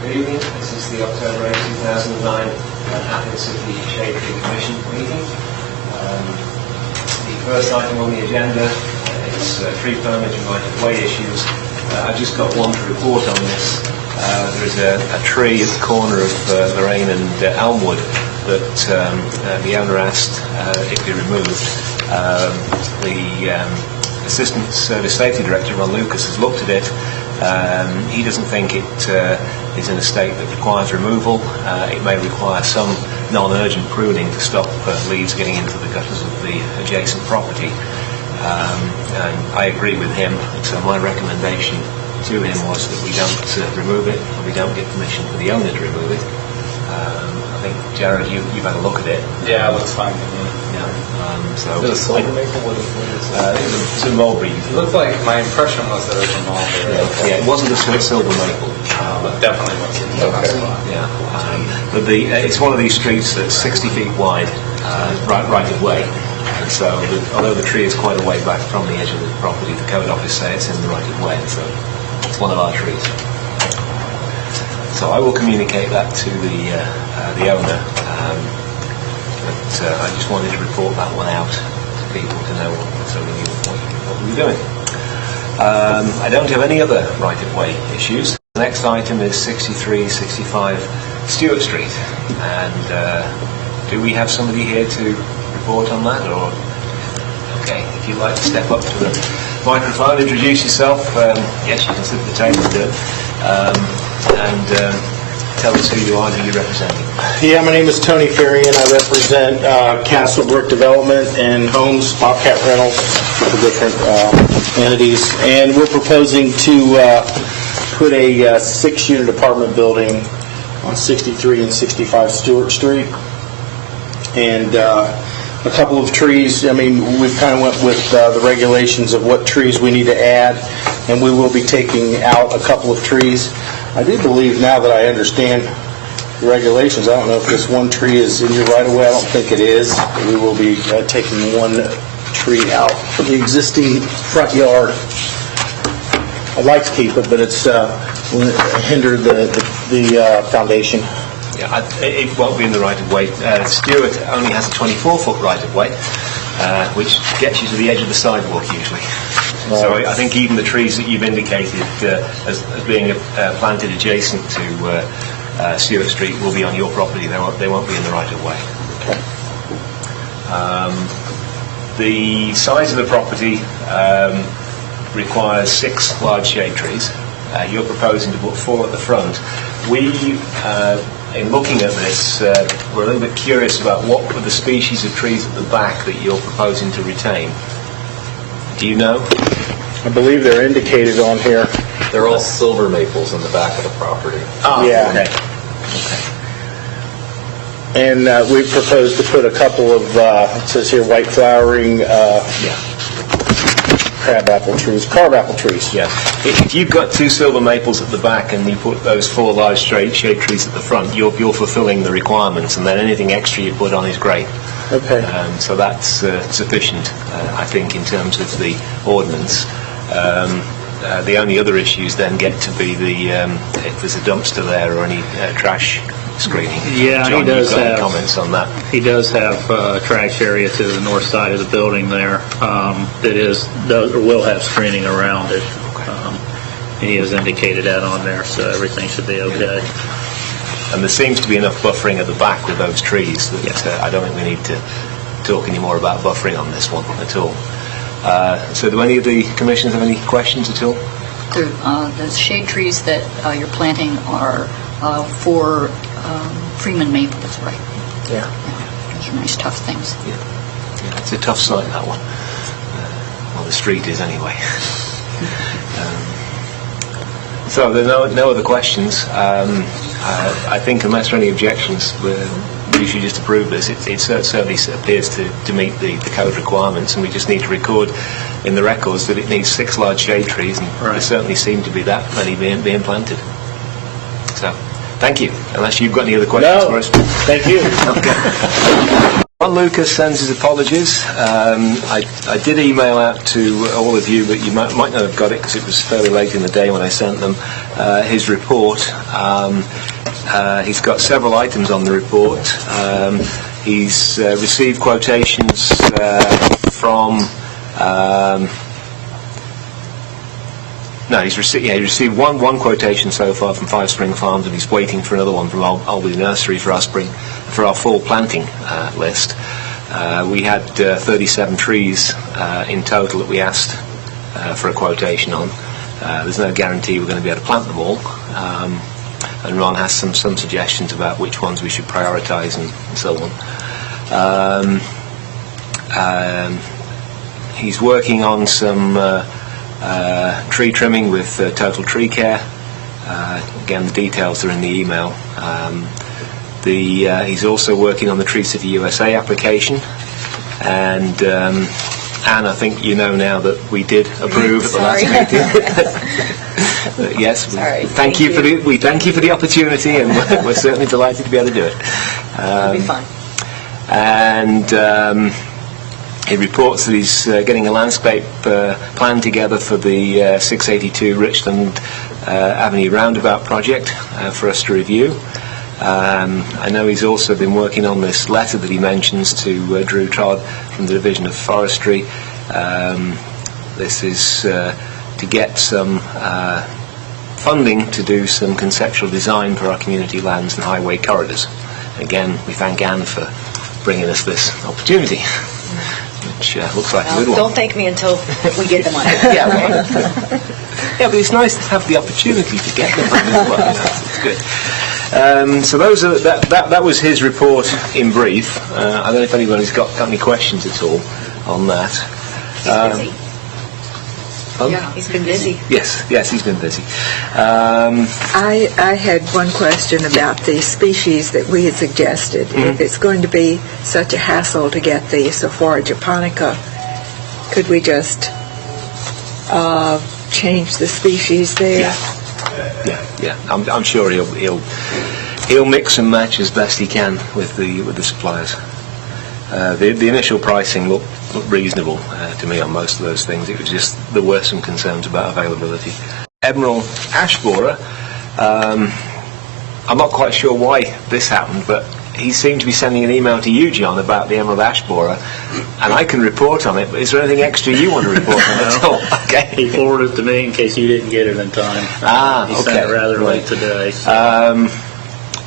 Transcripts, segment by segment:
Good evening. This is the October 8, 2009 Athens City Shade Tree Commission meeting. The first item on the agenda is tree permit and right-of-way issues. I've just got one to report on this. There is a tree at the corner of Lorraine and Elmwood that the owner asked it be removed. The Assistant Service Safety Director, Ron Lucas, has looked at it. He doesn't think it is in a state that requires removal. It may require some non-urgent pruning to stop leaves getting into the gutters of the adjacent property. And I agree with him, so my recommendation to him was that we don't remove it, and we don't get permission for the owner to remove it. I think, Jared, you've had a look at it. Yeah, it looks fine to me. Yeah. So is it a silver maple? What is it? It's a mulberry. It looked like, my impression was that it was a mulberry. Yeah, it wasn't a silver maple. It definitely wasn't. Okay. Yeah. But it's one of these streets that's 60 feet wide, right of way. And so, although the tree is quite a way back from the edge of the property, the code office say it's in the right of way. So it's one of our trees. So I will communicate that to the owner. But I just wanted to report that one out to people to know so we knew what we were doing. I don't have any other right-of-way issues. The next item is 6365 Stewart Street. And do we have somebody here to report on that? Or okay, if you'd like to step up to the microphone, introduce yourself. Yes, you can sit at the table and do it. And tell us who you are and who you're representing. Yeah, my name is Tony Ferry, and I represent Castle Brick Development and Homes, Bobcat Rentals, for different entities. And we're proposing to put a 6-unit apartment building on 63 and 65 Stewart Street. And a couple of trees. I mean, we've kind of went with the regulations of what trees we need to add, and we will be taking out a couple of trees. I do believe now that I understand the regulations, I don't know if this one tree is in your right-of-way. I don't think it is. We will be taking one tree out from the existing front yard. I'd like to keep it, but it's hinder the foundation. Yeah, it won't be in the right-of-way. Stewart only has a 24-foot right-of-way, which gets you to the edge of the sidewalk usually. So I think even the trees that you've indicated as being planted adjacent to Stewart Street will be on your property. They won't be in the right-of-way. Okay. The size of the property requires 6 large shade trees. You're proposing to put 4 at the front. We, in looking at this, we're a little bit curious about what were the species of trees at the back that you're proposing to retain. Do you know? I believe they're indicated on here. They're all silver maples in the back of the property. Oh, yeah. Okay. And we proposed to put a couple of, it says here, white flowering crabapple trees. Yeah. If you've got 2 silver maples at the back and you put those 4 large straight shade trees at the front, you're fulfilling the requirements, and then anything extra you put on is great. Okay. So that's sufficient, I think, in terms of the ordinance. The only other issues then get to be if there's a dumpster there or any trash screening. Yeah, John, he does you've got any have comments on that. He does have a trash area to the north side of the building there. That will have screening around it. He has indicated that on there, so everything should be okay. And there seems to be enough buffering at the back with those trees that I don't think we need to talk any more about buffering on this one at all. So do any of the commissioners have any questions at all? The shade trees that you're planting are for Freeman maples, right? Yeah. Those are nice, tough things. Yeah, it's a tough site, that one. Well, the street is anyway. So there are no other questions. I think unless there are any objections, we should just approve this. It certainly appears to meet the code requirements, and we just need to record in the records that it needs 6 large shade trees, and there certainly seem to be that many being planted. So, thank you. Unless you've got any other questions for us. Thank you. Okay. Ron Lucas sends his apologies. I did email out to all of you, but you might not have got it because it was fairly late in the day when I sent them. his report. He's got several items on the report. He's received quotations from... he received one quotation so far from Five Spring Farms, and he's waiting for another one from Albany Nursery for our fall planting list. We had 37 trees in total that we asked for a quotation on. There's no guarantee we're going to be able to plant them all, and Ron has some suggestions about which ones we should prioritise and so on. He's working on some tree trimming with Total Tree Care. Again, the details are in the email. He's also working on the Tree City USA application, and Anne, I think you know now that we did approve at the last meeting. Yes, thank you for the opportunity, and we're certainly delighted to be able to do it. It'll be fun. And he reports that he's getting a landscape plan together for the 682 Richland Avenue roundabout project for us to review. I know he's also been working on this letter that he mentions to Drew Todd from the Division of Forestry. This is to get some funding to do some conceptual design for our community lands and highway corridors. Again, we thank Anne for bringing us this opportunity, which looks like a good one. Don't thank me until we get the money. Yeah, but it's nice to have the opportunity to get the money as well. It's good. So that was his report in brief. I don't know if anybody's got any questions at all on that. He's busy. Yeah, he's been busy. Yes, he's been busy. I had one question about the species that we had suggested. If it's going to be such a hassle to get the Sophora japonica, could we just change the species there? Yeah. I'm sure he'll mix and match as best he can with the suppliers. The initial pricing looked reasonable to me on most of those things. It was just there were some concerns about availability. Emerald ash borer. I'm not quite sure why this happened, but he seemed to be sending an email to you, John, about the emerald ash borer, and I can report on it, but is there anything extra you want to report on at all? Okay. He forwarded it to me in case you didn't get it in time. He sent it rather late today.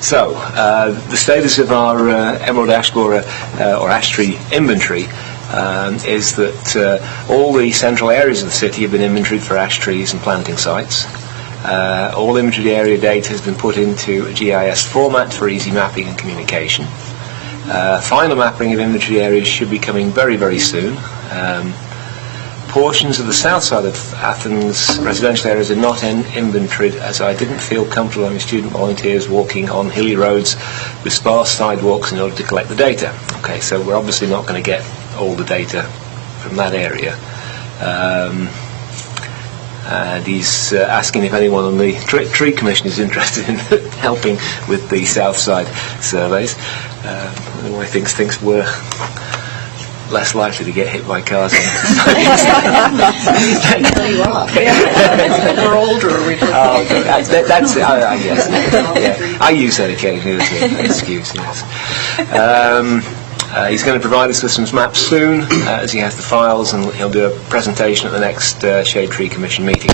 So, the status of our emerald ash borer or ash tree inventory is that all the central areas of the city have been inventoried for ash trees and planting sites. All inventory area data has been put into a GIS format for easy mapping and communication. Final mapping of inventory areas should be coming very, very soon. Portions of the south side of Athens residential areas are not inventoried, as I didn't feel comfortable having student volunteers walking on hilly roads with sparse sidewalks in order to collect the data. Okay, so we're obviously not going to get all the data from that area. And he's asking if anyone on the Tree Commission is interested in helping with the south side surveys. I think things were less likely to get hit by cars. Tell you off. We're older. That's yes. Yeah. I use that occasionally as an excuse. Yes. He's going to provide us with some maps soon, as he has the files, and he'll do a presentation at the next Shade Tree Commission meeting.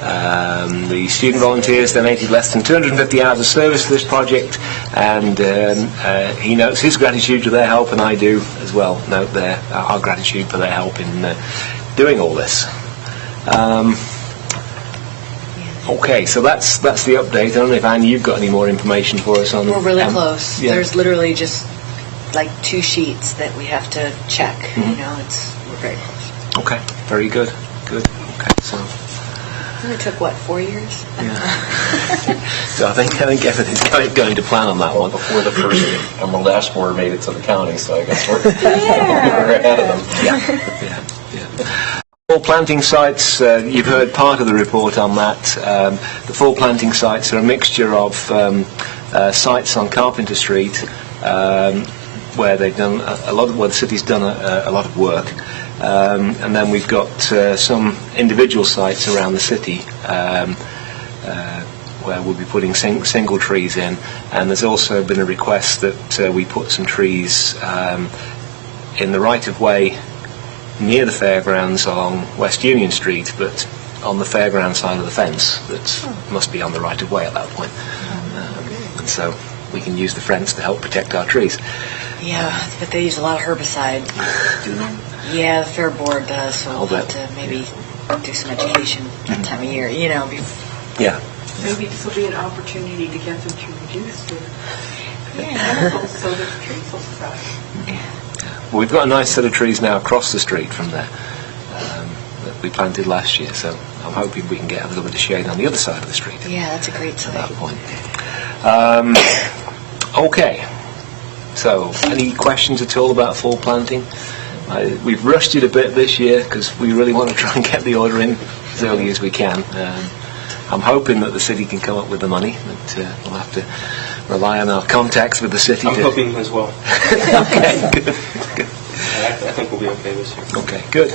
The student volunteers donated less than 250 hours of service for this project, and he notes his gratitude for their help, and I do as well note our gratitude for their help in doing all this. Okay, so that's the update. I don't know if Anne, you've got any more information for us on. We're really close. Yeah. There's literally just like 2 sheets that we have to check. We're very close. Okay, very good. Good. Okay, so. It took 4 years? Yeah. So I think everything's going to plan on that one. Before the first emerald ash borer made it to the county, so I guess we're ahead of them. Yeah. Fall planting sites, you've heard part of the report on that. The fall planting sites are a mixture of sites on Carpenter Street, where they've done where the city's done a lot of work. And then we've got some individual sites around the city. where we'll be putting single trees in, and there's also been a request that we put some trees in the right-of-way near the fairgrounds along West Union Street, but on the fairground side of the fence that must be on the right-of-way at that point. And so we can use the fence to help protect our trees. Yeah, but they use a lot of herbicide. Yeah, the Fair Board does, so we'll have to maybe do some education that time of year, Yeah. Maybe this will be an opportunity to get them to reduce their Yeah. chemicals so that the trees will survive. Well, we've got a nice set of trees now across the street from there that we planted last year, so I'm hoping we can get a little bit of shade on the other side of the street Yeah, that's a great at site. that point. Okay, so any questions at all about fall planting? We've rushed it a bit this year because we really want to try and get the order in as early as we can. I'm hoping that the city can come up with the money, but we'll have to rely on our contacts with the city. I'm hoping as well. Okay, good. I think we'll be okay this year. Okay, good.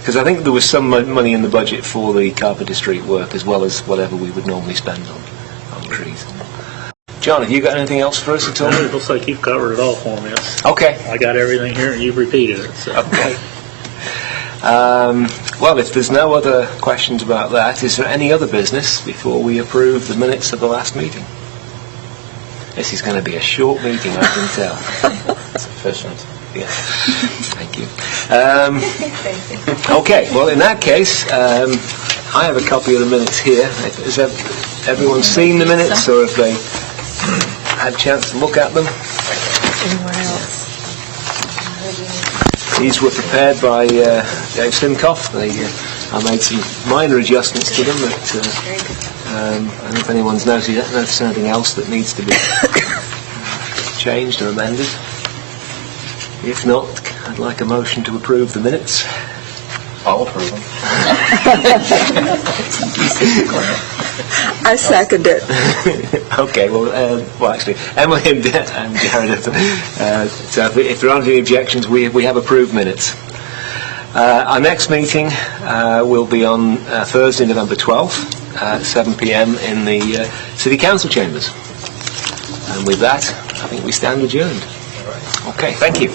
Because I think there was some money in the budget for the Carpenter Street work as well as whatever we would normally spend on trees. John, have you got anything else for us at all? It looks like you've covered it all for me. Okay. I got everything here, and you've repeated it. So. Okay. Well, if there's no other questions about that, is there any other business before we approve the minutes of the last meeting? This is going to be a short meeting, I can tell. It's efficient. Yes. Thank you. Okay, well, in that case, I have a copy of the minutes here. Has everyone seen the minutes, or have they had a chance to look at them? Anyone else? These were prepared by Dave Simcoff. I made some minor adjustments to them, but I don't know if anyone's noticed anything else that needs to be changed or amended. If not, I'd like a motion to approve the minutes. I'll approve them. I second it. Okay, well, actually, Emily and Jared, so if there aren't any objections, we have approved minutes. Our next meeting will be on Thursday, November 12th, at 7 p.m. in the City Council chambers. And with that, I think we stand adjourned. Okay, thank you.